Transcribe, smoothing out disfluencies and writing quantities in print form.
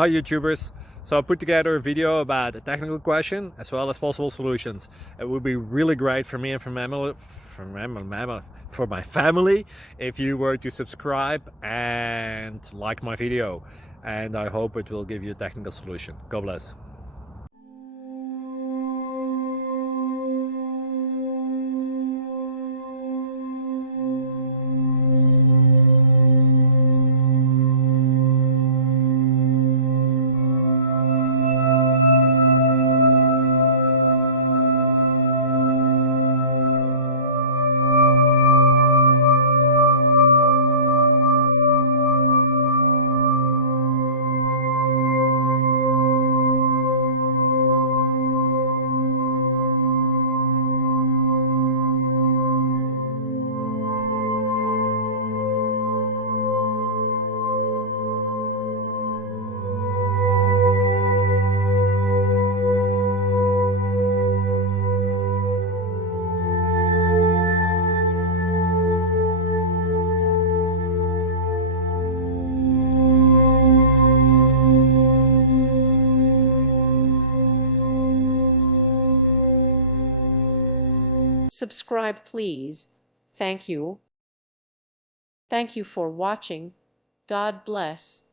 Hi YouTubers! So I put together a video about a technical question as well as possible solutions. It would be really great for me and for my family if you were to subscribe and like my video, and I hope it will give you a technical solution. God bless. Subscribe, please. Thank you. Thank you for watching. God bless.